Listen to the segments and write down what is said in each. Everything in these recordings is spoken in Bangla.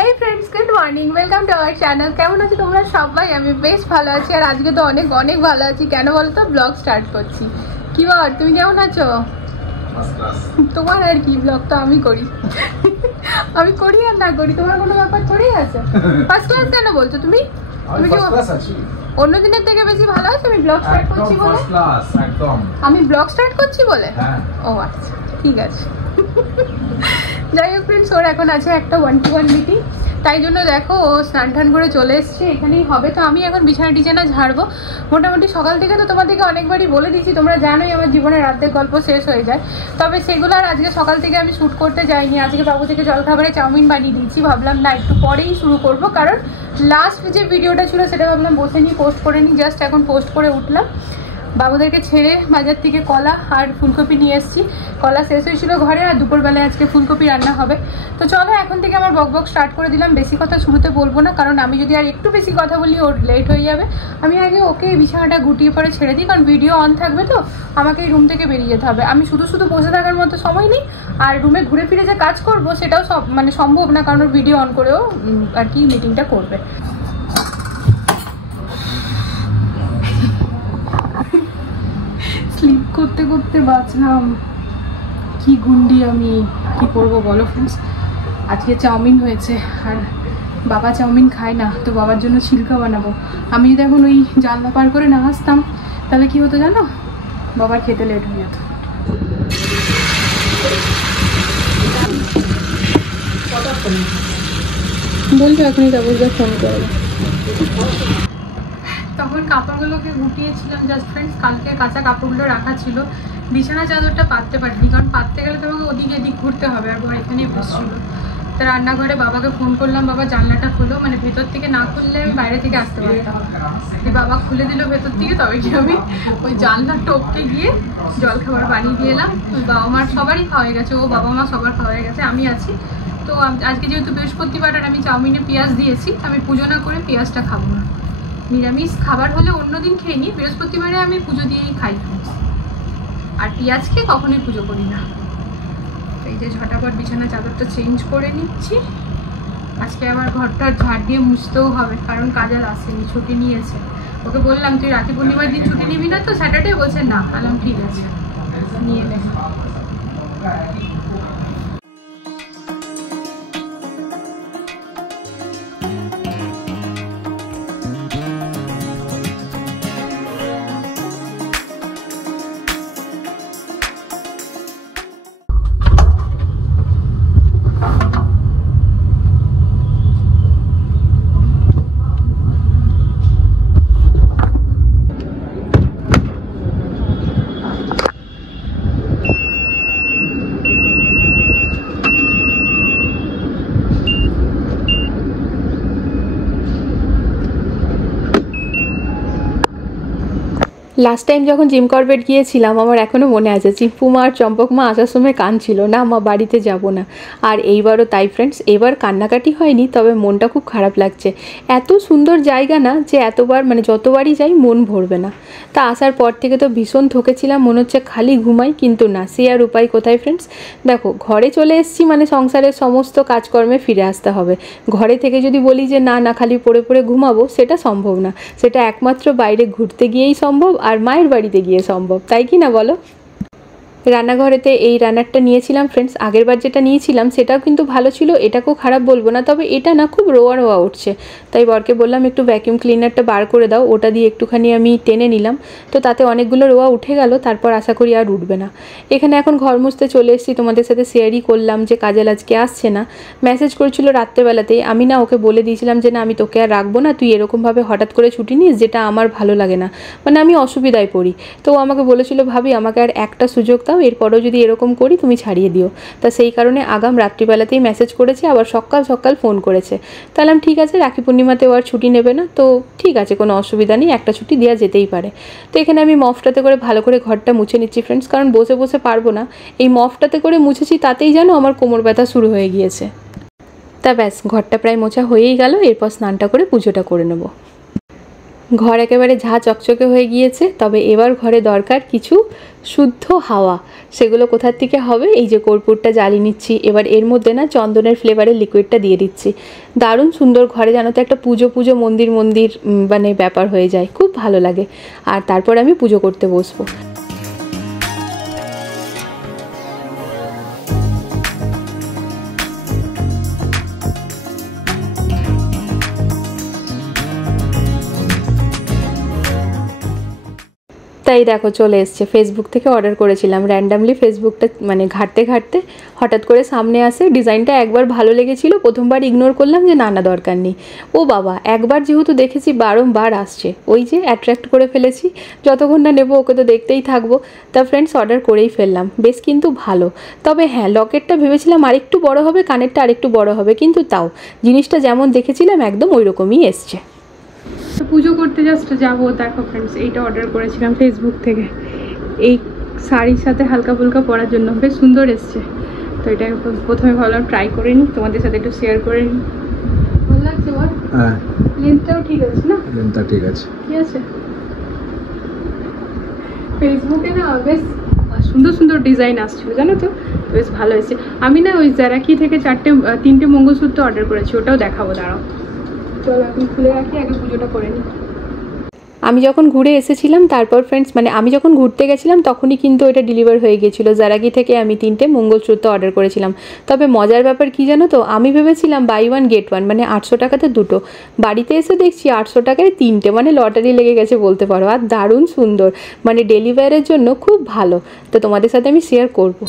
Hey friends, good morning. Welcome to our channel. কেমন আছো তোমরা সবাই? আমি বেশ ভালো আছি আর আজকে তো অনেক অনেক ভালো আছি। কেন বলো তো, ব্লগ স্টার্ট করছি। কি বল, তুমি কেমন আছো? First class. তোমার আর কি, ব্লগ তো আমি করি। আমি করি আর না করি তোমার কোনো ব্যাপার থোড়ি আছে। ফার্স্ট ক্লাস কেন বলছো তুমি? তুমি কি ফার্স্ট ক্লাস আছি? অন্য দিনের থেকে বেশি ভালো আছে আমি ব্লগ স্টার্ট করছি বলে? ফার্স্ট ক্লাস একদম। আমি ব্লগ স্টার্ট করছি বলে? হ্যাঁ। ও আচ্ছা, ঠিক আছে। যাই হোক ফ্রেন্ডস, ওর এখন আছে একটা 1-to-1 মিটিং, তাই জন্য দেখো ও স্নান টান করে চলে এসছে, এখানেই হবে। তো আমি এখন বিছানা টিছানা ঝাড়বো। মোটামুটি সকাল থেকে তো তোমাদেরকে অনেকবারই বলে দিচ্ছি, তোমরা জানোই আমার জীবনের অর্ধেক গল্প শেষ হয়ে যায়। তবে সেগুলো আর আজকে সকাল থেকে আমি শ্যুট করতে যাইনি। আজকে বাবু থেকে জলখাবারে চাউমিন বানিয়ে দিয়েছি, ভাবলাম না একটু পরেই শুরু করব, কারণ লাস্ট যে ভিডিওটা ছিল সেটা ভাবলাম বসে নিই পোস্ট করে নিই। জাস্ট এখন পোস্ট করে উঠলাম। বাবুদেরকে ছেড়ে বাজার থেকে কলা আর ফুলকপি নিয়ে এসেছি। কলা শেষ হয়েছিল ঘরে, আর দুপুরবেলায় আজকে ফুলকপি রান্না হবে। তো চলো এখন থেকে আমার বক স্টার্ট করে দিলাম। বেশি কথা শুরুতে বলবো না, কারণ আমি যদি আর একটু বেশি কথা বলি ওর লেট হয়ে যাবে। আমি আগে ওকে বিছানাটা গুটিয়ে পরে ছেড়ে দিই, কারণ ভিডিও অন থাকবে, তো আমাকে এই রুম থেকে বেরিয়ে যেতে হবে। আমি শুধু শুধু বসে থাকার মতো সময় নেই, আর রুমে ঘুরে ফিরে যে কাজ করব সেটাও সম্ভব না, কারণ ওর ভিডিও অন করেও আর কি মিটিংটা করবে। স্লিপ করতে করতে বাঁচলাম। কি গুন্ডি আমি, কি করবো বলো ফ্রেন্ডস। আজকে চাউমিন হয়েছে, আর বাবা চাউমিন খায় না, তো বাবার জন্য ছিলকা বানাবো। আমি যদি এখন ওই জানলা পার করে না আসতাম তাহলে কি হতো জানো, বাবার খেতে লেট হয়ে যেত। বলছো এখনই তারপর ফোন করবো। তখন কাপড়গুলোকে গুটিয়েছিলাম জাস্ট ফ্রেন্ডস, কালকে কাঁচা কাপড়গুলো রাখা ছিল। বিছানা চাদরটা পাততে পারিনি, কারণ পাততে গেলে তোমাকে ওদিকে এদিক ঘুরতে হবে, আর এখানেই বসছিল। তো রান্নাঘরে বাবাকে ফোন করলাম, বাবা জানলাটা খুলো, মানে ভেতর থেকে না খুললে আমি বাইরে থেকে আসতে পারতাম। বাবা খুলে দিল ভেতর থেকে, তবে কি আমি ওই জানলা টপকে গিয়ে জলখাবার বানিয়ে দিয়ে এলাম। বাবা মার সবারই খাওয়া হয়ে গেছে, ও বাবা মা সবার খাওয়া হয়ে গেছে, আমি আছি। তো আজকে যেহেতু বৃহস্পতিবার আর আমি চাউমিনে পেঁয়াজ দিয়েছি, আমি পুজো না করে পেঁয়াজটা খাবো না। নিরামিষ খাবার হলে অন্যদিন খেয়ে নিই, বৃহস্পতিবারে আমি পুজো দিয়েই খাই, আর পেঁয়াজ খেয়ে কখনোই পুজো করি না। এই যে ঝটাপট বিছানা চাদরটা চেঞ্জ করে নিচ্ছি। আজকে আবার ঘরটা ঝাড় দিয়ে মুছতেও হবে, কারণ কাজল আসেনি, ছুটি নিয়েছে। ওকে বললাম তুই রাখি পূর্ণিমার দিন ছুটি নিবি না তো, স্যাটারডে, বলছে না। বললাম ঠিক আছে, নিয়ে নে। লাস্ট টাইম যখন জিম কর্বেট গিয়েছিলাম, আমার এখনও মনে আছে, চিম্পু মা আর চম্পক মা আসার সময় কাঁদছিল না মা বাড়িতে যাব না। আর এইবারও তাই ফ্রেন্ডস, এবার কান্নাকাটি হয়নি, তবে মনটা খুব খারাপ লাগছে। এত সুন্দর জায়গা না যে এতবার, মানে যতবারই যাই মন ভরবে না। তা আসার পর থেকে তো ভীষণ ঠকেছিলাম, মনে হচ্ছে খালি ঘুমাই, কিন্তু না, সে আর উপায় কোথায় ফ্রেন্ডস। দেখো ঘরে চলে এসেছি মানে সংসারের সমস্ত কাজকর্মে ফিরে আসতে হবে। ঘরে থেকে যদি বলি যে না না খালি পড়ে পড়ে ঘুমাবো, সেটা সম্ভব না। সেটা একমাত্র বাইরে ঘুরতে গিয়েই সম্ভব, আর মায়ের বাড়িতে গিয়ে সম্ভব, তাই কি না বলো। রান্নাঘরেতে এই রান্নারটা নিয়েছিলাম ফ্রেন্ডস, আগেরবার যেটা নিয়েছিলাম সেটাও কিন্তু ভালো ছিল, এটাকেও খারাপ বলবো না, তবে এটা না খুব রোয়া রোয়া উঠছে। তাই বরকে বললাম একটু ভ্যাকিউম ক্লিনারটা বার করে দাও, ওটা দিয়ে একটুখানি আমি টেনে নিলাম, তো তাতে অনেকগুলো রোয়া উঠে গেল। তারপর আশা করি আর উঠবে না। এখানে এখন ঘর মুছতে চলে এসেছি, তোমাদের সাথে শেয়ারই করলাম যে কাজল আজকে আসছে না। মেসেজ করেছিল রাত্রেবেলাতেই, আমি না ওকে বলে দিয়েছিলাম যে না আমি তোকে আর রাখবো না, তুই এরকমভাবে হঠাৎ করে ছুটি নিস, যেটা আমার ভালো লাগে না, মানে আমি অসুবিধায় পড়ি। তো ও আমাকে বলেছিল ভাবি আমাকে আর একটা সুযোগ দাও, এরপর যদি এরকম করি তুমি ছাড়িয়ে দিও। তা সেই কারণে আগাম রাত্রিবেলাতেই মেসেজ করেছে, আবার সকাল সকাল ফোন করেছে। তাহলে ঠিক আছে, রাখি পূর্ণিমাতেও আর ছুটি নেবে না, তো ঠিক আছে, কোনো অসুবিধা নেই, একটা ছুটি দেওয়া যেতেই পারে। তো এখানে আমি মফটাতে করে ভালো করে ঘরটা মুছে নিচ্ছি ফ্রেন্ডস, কারণ বসে বসে পারবো না। এই মফটাতে করে মুছেছি, তাতেই যেন আমার কোমর ব্যথা শুরু হয়ে গিয়েছে। তা ব্যাস, ঘরটা প্রায় মোছা হয়েই গেল, এরপর স্নানটা করে পুজোটা করে নেবো। ঘর একেবারে ঝা চকচকে হয়ে গিয়েছে, তবে এবার ঘরে দরকার কিছু শুদ্ধ হাওয়া। সেগুলো কোথার থেকে হবে? এই যে কর্পূরটা জ্বালিয়ে নিচ্ছি, এবার এর মধ্যে না চন্দনের ফ্লেভারের লিকুইডটা দিয়ে দিচ্ছি। দারুণ সুন্দর, ঘরে জানো তো একটা পুজো পুজো মন্দির মন্দির মানে ব্যাপার হয়ে যায়, খুব ভালো লাগে। আর তারপর আমি পুজো করতে বসবো। তাই দেখো চলে এসছে, ফেসবুক থেকে অর্ডার করেছিলাম র্যান্ডামলি। ফেসবুকটা মানে ঘাঁটতে ঘাঁটতে হঠাৎ করে সামনে আসে, ডিজাইনটা একবার ভালো লেগেছিল, প্রথমবার ইগনোর করলাম যে না না দরকার নেই। ও বাবা, একবার যেহেতু দেখেছি বারংবার আসছে, ওই যে অ্যাট্রাক্ট করে ফেলেছি, যতক্ষণ না নেবো ওকে তো দেখতেই থাকবো। তা ফ্রেন্ডস অর্ডার করেই ফেললাম, বেশ কিন্তু ভালো। তবে হ্যাঁ, লকেটটা ভেবেছিলাম আরেকটু বড় হবে, কানেরটা আরেকটু বড় হবে, কিন্তু তাও জিনিসটা যেমন দেখেছিলাম একদম ওই রকমই এসছে। পুজো করতে জাস্ট যাবো, দেখো ফ্রেন্ডস এইটা অর্ডার করেছিলাম ফেসবুক থেকে, এই শাড়ির সাথে হালকা ফুলকা পরার জন্য, বেশ সুন্দর এসছে। তো এটা প্রথমে ভাবলাম ট্রাই করে নিই, তোমাদের সাথে একটু শেয়ার করে নিই। ভালো লাগছে বল? হ্যাঁ, লেন্থটাও ঠিক আছে না? লেন্থটা ঠিক আছে, ঠিক আছে। ফেসবুকে না বেশ সুন্দর সুন্দর ডিজাইন আসছিল জানো তো, বেশ ভালো এসছে। আমি না ওই জারাকি থেকে 3টে মঙ্গলসূত্র অর্ডার করেছি, ওটাও দেখাবো, দাঁড়াও। চলো এখন খুলে রাখি, আগে পুজোটা করে নিই। আমি যখন ঘুরে এসেছিলাম তারপর ফ্রেন্ডস মানে আমি যখন ঘুরতে গেছিলাম তখনই কিন্তু এটা ডেলিভার হয়ে গিয়েছিলো। জারাগি থেকে আমি 3টে মঙ্গলসূত্র অর্ডার করেছিলাম। তবে মজার ব্যাপার কি জানো তো, আমি ভেবেছিলাম বাই 1 গেট 1, মানে 800 টাকাতে 2টো, বাড়িতে এসে দেখছি 800 টাকায় 3টে, মানে লটারি লেগে গেছে বলতে পারো। আর দারুণ সুন্দর, মানে ডেলিভারের জন্য খুব ভালো। তো তোমাদের সাথে আমি শেয়ার করবো।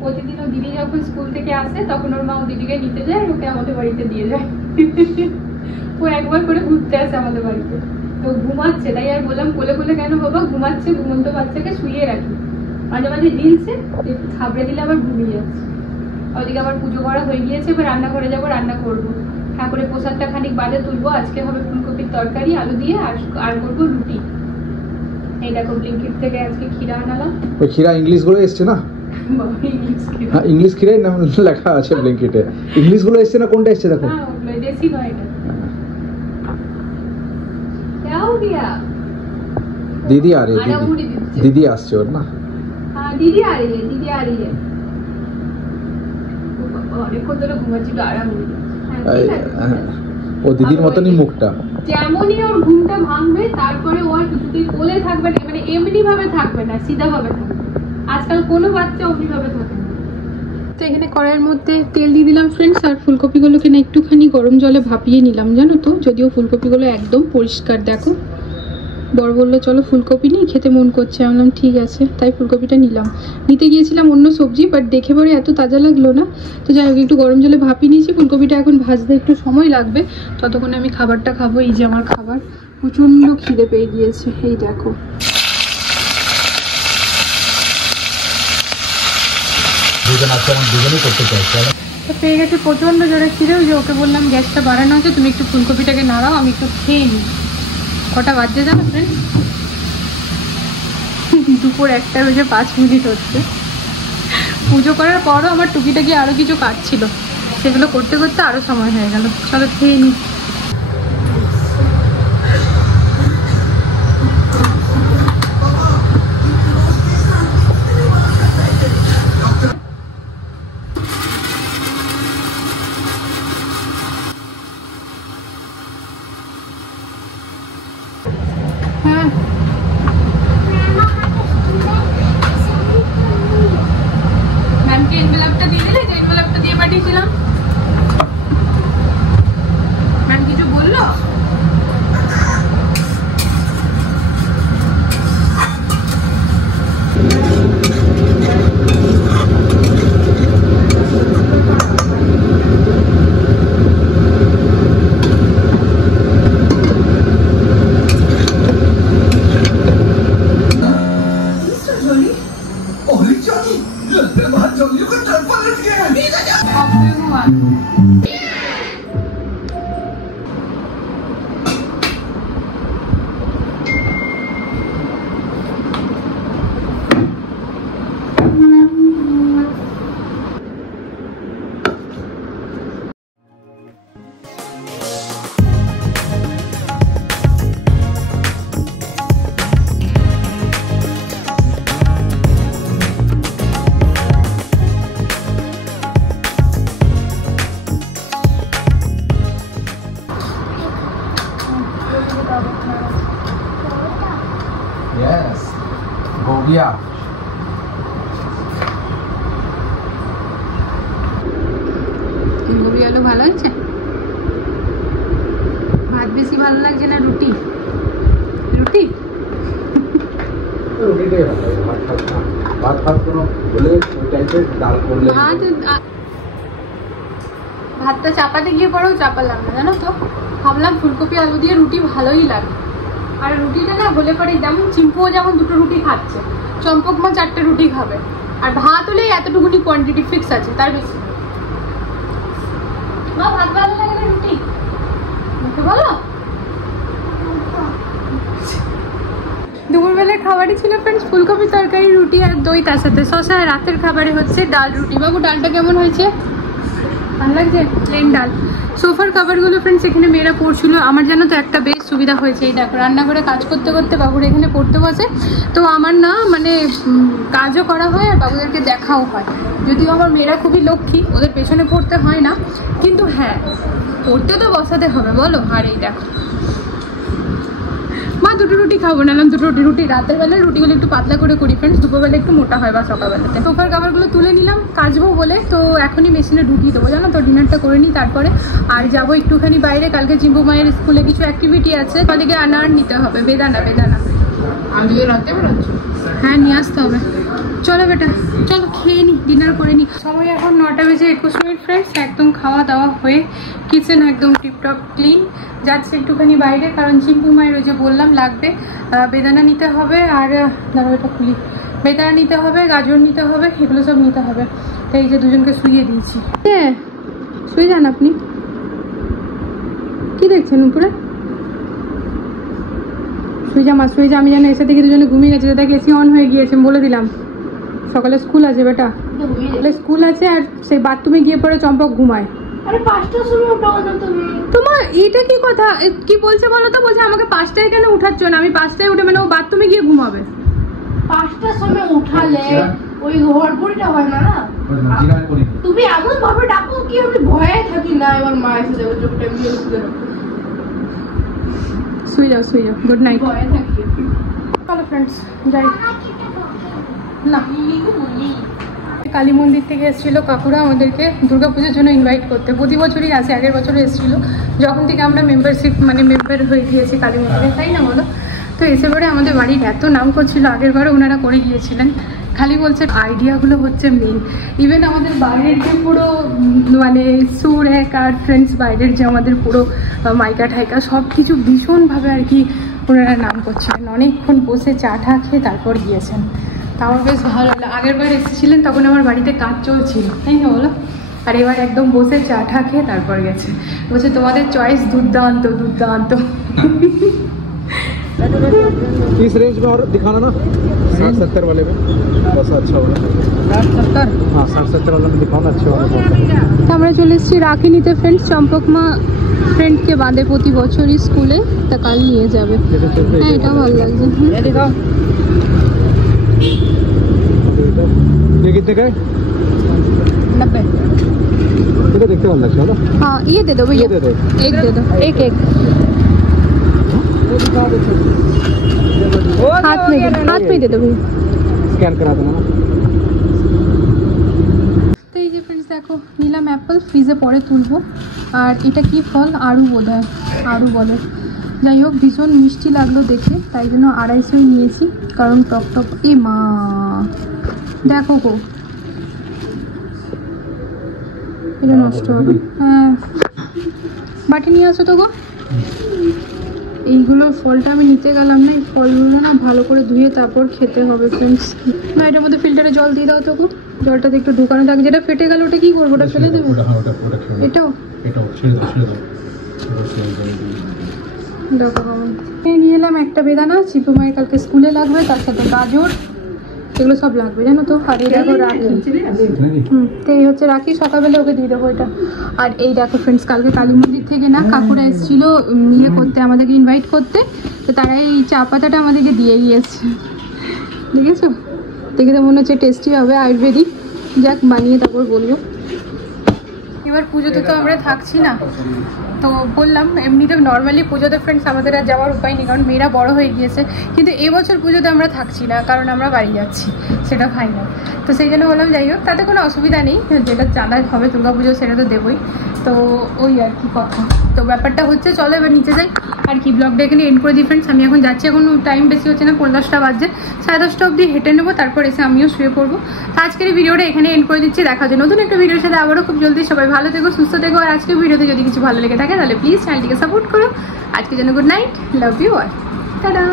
প্রতিদিনও দিদি যখন স্কুল থেকে আসে তখন ওর মা ও দিদিকে নিতে যায়, ওকে আমাদের বাড়িতে দিয়ে যায়। ও একবার করে ঘুরতে আসে আমাদের বাড়িতে। তো ঘুমাচ্ছে, তাই আর বললাম কোলে কোলে কেন বাবা, ঘুমাচ্ছে, ঘুমন্ত বাচ্চাকে শুয়ে রাখি। মাঝে মাঝে ঝিলছে, একটু থাবড়ে দিলে আবার ঘুমিয়ে যাচ্ছে। ওদিকে আবার পুজো করা হয়ে গিয়েছে, এবার রান্নাঘরে যাবো, রান্না করবো। ঠাকুরের প্রসাদটা খানিক বাদে তুলবো। আজকে হবে ফুলকপির তরকারি আলু দিয়ে, আর করবো রুটি। এই দেখো ব্লিঙ্কিট থেকে আজকে ক্ষীরা আনালাম। ওই ক্ষীরা ইংলিশ গুলো এসছে না? হ্যাঁ, ইংলিশ ক্ষীরাই নাম লেখা আছে ব্লিঙ্কিটে। ইংলিশ গুলো এসছে না, কোনটা এসছে দেখো? হ্যাঁ, ওগুলো দেশি নয় এটা। क्या हो गया? दीदी आ रही है, दीदी আসছে ওর না? हाँ दीदी आ रही है, दीदी आ रही है। অনেকক্ষণ ধরে ঘুমাচ্ছিল, আরাম হয়ে ও দিদির মতনই মুখটা। যেমনই ওর ঘুমটা ভাঙবে তারপরে ও আর কিছুতেই কোলে থাকবে না, মানে এমনি ভাবে থাকবে না, সিধা ভাবে থাকবে। আজকাল কোনো বাচ্চা অমনি ভাবে থাকে না। তো এখানে কড়াইয়ের মধ্যে তেল দিয়ে দিলাম ফ্রেন্ডস, আর ফুলকপিগুলোকে না একটুখানি গরম জলে ভাপিয়ে নিলাম জানো তো। যদিও ফুলকপিগুলো একদম পরিষ্কার, দেখো। বড় বললো চলো ফুলকপি নিই, খেতে মন করছে, আমি বললাম ঠিক আছে, তাই ফুলকপিটা নিলাম। নিতে গিয়েছিলাম অন্য সবজি, বাট দেখে পরে এত তাজা লাগলো না। তো যাই হোক, একটু গরম জলে ভাপিয়ে নিয়েছি। ফুলকপিটা এখন ভাজতে একটু সময় লাগবে, ততক্ষণে আমি খাবারটা খাবো। এই যে আমার খাবার, প্রচণ্ড খিদে পেয়ে গিয়েছে, এই দেখো। তো পেয়ে গেছে প্রচণ্ড জোরে খিদে। ওই যে ওকে বললাম গ্যাসটা বাড়ানো আছে, তুমি একটু ফুলকপিটাকে নাড়াও, আমি একটু খেয়ে নিই। কটা বাজছে জানো ফ্রেন্ড? দুপুর 1টা বেজে 5 মিনিট হচ্ছে। পুজো করার পরও আমার টুকিটাকি আরও কিছু কাজ ছিল, সেগুলো করতে করতে আরও সময় হয়ে গেল। চলো খেয়ে নিই। হ্যাঁ, ম্যামকে এনভেলপটা দিয়ে দিলে, যে এনভেলপটা দিয়ে পাঠিয়েছিলাম। हो गया। গোবি আলু ভালো হয়েছে? ভাত বেশি ভালো লাগছে না রুটি? রুটি রুটিটাই ভালো লাগে, ভাত খাস না। ভাত খাস কোনো বলে ওই টাইপের ডাল করলে ভাতটা চাপাতে গিয়ে পরেও চাপালাম না, জানো তো। ভাবলাম ফুলকপি আলু দিয়ে রুটি ভালোই লাগে। আর রুটিটা না হলে পরে যেমন চিম্পুও যেমন 2টো রুটি খাচ্ছে, চম্পক মা 4টে রুটি খাবে। আর ভাত হলে এতটুকুনি কোয়ান্টিটি ফিক্স আছে, তার বেশি মা। ভাত ভালো লাগে না রুটি মুখে বলো? দুপুরবেলার খাবারই ছিল ফ্রেন্ডস ফুলকপি তরকারি, রুটি আর দই, তার সাথে শসা। আর রাতের খাবারে হচ্ছে ডাল রুটি। বাবু ডালটা কেমন হয়েছে? ভালো লাগছে? প্লেন ডাল। সোফার কাভারগুলো ফ্রেন্ডস এখানে মেয়েরা পড়ছিল। আমার জানো তো একটা বেশ সুবিধা হয়েছে, এই দেখো রান্নাঘরে কাজ করতে করতে বাবুর এখানে পড়তে বসে। তো আমার না মানে কাজও করা হয় আর বাবুদেরকে দেখাও হয়। যদিও আমার মেয়েরা খুবই লক্ষ্মী, ওদের পেছনে পড়তে হয় না, কিন্তু হ্যাঁ পড়তে তো বসাতে হবে বলো। আর এই দেখো মা 2টো রুটি খাবো না, 2টো রুটি রাতের বেলায় রুটিগুলো একটু পাতলা করে করি ফ্রেন্ডস, দুপুরবেলা একটু মোটা হয় বা সকালবেলাতে। সোফার কাভারগুলো তুলে নিলাম কাচবো বলে, তো এখনই মেশিনে ঢুকিয়ে দেবো জানো তো। ডিনারটা করে নিই তারপরে। আর যাবো একটুখানি বাইরে, কালকে চিম্পু মায়ের স্কুলে কিছু অ্যাক্টিভিটি আছে, ওদিকে আনার নিতে হবে। বেদানা আজকে রাতে বেরোচ্ছ? হ্যাঁ নিয়ে আসতে হবে। চলো বেটা চলো খেয়ে নি, ডিনার করে নি। সময় এখন 9:21 ফ্রেন্ডস। একদম খাওয়া দাওয়া হয়ে কিচেন একদম টিপটপ ক্লিন। যাচ্ছে একটুখানি বাইরে, কারণ চিম্পু মায়ের ওই যে বললাম লাগবে বেদানা নিতে হবে। আর দাঁড়াও এটা খুলি। বেদানা নিতে হবে, গাজর নিতে হবে, এগুলো সব নিতে হবে। তাই এই যে দুজনকে শুইয়ে দিয়েছি। হ্যাঁ শুয়ে যান আপনি। কি দেখছেন উপরে? শুয়ে যা মা, শুয়ে যা। আমি জানো এসে থেকে দুজনে ঘুমিয়ে গেছে, দেখ এসি অন হয়ে গিয়েছে বলে দিলাম। সকালে স্কুল আছে বেটা, স্কুল আছে। আর সেই বাথরুমে গিয়ে পরে চম্পক ঘুমায়। আরে 5টার সময় উঠো না তুমি। তোমার এটা কি কথা? কি বলছে বলো তো? বলছে আমাকে 5টায় কেন উঠাচ্ছ না? আমি 5টায় উঠে মানে ও বাথরুমে গিয়ে ঘুমাবে। 5টার সময় উঠালে ওই ঘরপড়িটা হয় না না। তুমি এমন ভাবে ডাকো কি আমি ভয়ে থাকি না। এবার মা এসে যাবে, চোখটা এমনি খুলে রাখো। শুয়ে যাও শুয়ে যাও, গুড নাইট। ভয়ে থাকি। চলো ফ্রেন্ডস যাই না। কালী মন্দির থেকে এসেছিলো কাকুরা আমাদেরকে দুর্গাপুজোর জন্য ইনভাইট করতে। প্রতি বছরই আসে, আগের বছরও এসেছিলো যখন থেকে আমরা মেম্বারশিপ মানে মেম্বার হয়ে গিয়েছি কালী মন্দিরে, তাই না বলো? তো এসে পরে আমাদের বাড়ির এত নাম করছিল, আগের বারও ওনারা করে গিয়েছিলেন। খালি বলছে আইডিয়াগুলো হচ্ছে মেন। ইভেন আমাদের বাইরের যে পুরো মানে সুর এক আর ফ্রেন্ডস বাইরের যে আমাদের পুরো মাইকা ঠাইকা সব কিছু ভীষণভাবে আর কি ওনারা নাম করছিলেন। অনেকক্ষণ বসে চা টা খেয়ে তারপর গিয়েছেন। তা আমার বেশ ভালো লাগলো। আগের বার এসেছিলেন তখন আমার বাড়িতে কাজ চলছিল, তাই না বলো? আর এবার একদম বসে চা টা খেয়ে তারপর গেছে। বলছে তোমাদের চয়েস দুর্দান্ত দুর্দান্ত। इस रेंज में और दिखाना ना 60-70 वाले में बस अच्छा वाला। 60-70 हाँ 60-70 वाला में दिखाओ ना, अच्छे वाला। আমরা চলে এসেছি রাখি নিতে ফ্রেন্ডস। চম্পক মা ফ্রেন্ডকে বাঁধে প্রতি বছরই স্কুলে, তা কাল নিয়ে যাবে। হ্যাঁ এটা ভালো লাগছে। ये कितने का है? 90। ये देखते वाला अच्छा वाला। हाँ ये दे दो भैया, ये दे दो। एक दे दो, एक एक हाथ में दे दो भैया। स्कैन करा देना ना। তো এই যে ফ্রেন্ডস দেখো নিলাম অ্যাপেল, ফ্রিজে পরে তুলবো। আর এটা কি ফল? আড়ু বোধ হয়, আড়ু বলে। যাই হোক ভীষণ মিষ্টি লাগলো দেখে, তাই জন্য 250 নিয়েছি, কারণ টক টক। এ মা দেখো গো, এটা নষ্ট হবে। হ্যাঁ বাটি নিয়ে আসো তো গো। এইগুলোর ফলটা আমি নিতে গেলাম না, এই ফলগুলো না ভালো করে ধুয়ে তারপর খেতে হবে ফ্রেন্ডস। না এটার মধ্যে ফিল্টারে জল দিয়ে দাও তো গো, জলটাতে একটু ঢুকানো থাকে। যেটা ফেটে গেল ওটা কি করবো? ওটা ফেলে দেবে? এটাও দেখো নিয়ে এলাম একটা বেদানা। চিপু মায়ের কালকে স্কুলে লাগবে, তার সাথে গাজর, এগুলো সব লাগবে জানো তো। আর এই দেখো রাখি। তো এই হচ্ছে রাখি, সকালবেলা ওকে দিয়ে দেবো এটা। আর এই দেখো ফ্রেন্ডস কালকে কালী মন্দির থেকে না কাকুরা এসেছিল ইয়ে করতে, আমাদেরকে ইনভাইট করতে। তো তারা এই চা পাতাটা আমাদেরকে দিয়ে গিয়েছে, দেখেছো? দেখে তো মনে হচ্ছে টেস্টি হবে, আয়ুর্বেদিক। যাক বানিয়ে তারপর বলবো। এবার পুজোতে তো আমরা থাকছি না, তো বললাম এমনিতে নর্মালি পুজোতে ফ্রেন্ডস আমাদের আর যাওয়ার উপায় নেই, কারণ মেয়েরা বড় হয়ে গিয়েছে। কিন্তু এবছর পুজোতে আমরা থাকছি না, কারণ আমরা বাড়ি যাচ্ছি, সেটা ফাইনাল। তো সেই জন্য বললাম যাই হোক, তাতে কোনো অসুবিধা নেই, যেটা চাঁদা হবে দুর্গাপুজো সেটা তো দেবই। তো ওই আর কি কথা। তো ব্যাপারটা হচ্ছে চলো এবার নিচে যাই, আর কি ব্লগটা এখানে এন্ড করে দিই ফ্রেন্ডস। আমি এখন যাচ্ছি, এখন টাইম বেশি হচ্ছে না, 10:30 বাজছে, 10:30 অবধি হেঁটে নেবো, তারপর এসে আমিও শুয়ে পড়বো। তো আজকের এই ভিডিওটা এখানে এন্ড করে দিচ্ছি, দেখা হচ্ছে নতুন একটা ভিডিওর সাথে আবারও খুব জলদি। সবাই ভালো থেকো, সুস্থ থেকো, আর আজকের ভিডিওতে যদি কিছু ভালো লেগে থাকে তাহলে প্লিজ চ্যানেলটিকে সাপোর্ট করো। আজকের জন্য good night, love you all, tata.